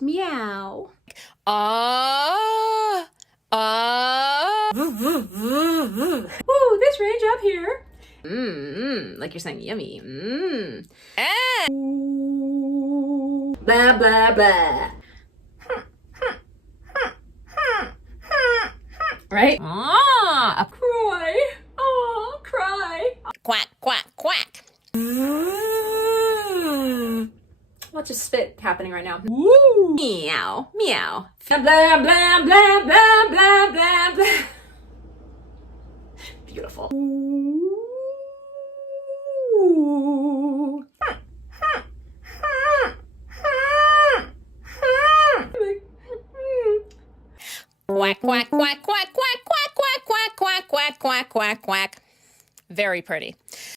Meow. Ooh, this range up here. Like you're saying yummy. Blah, blah, blah. Right? Ah, cry. Oh, cry. Quack, quack, quack. Lots of spit happening right now. Woo. Meow, meow. Blah, blah, blah, blah, blah, blah, blah, blah. Beautiful. Quack, quack, quack, quack, quack, quack, quack, quack, quack, quack, quack, quack, quack. Very pretty.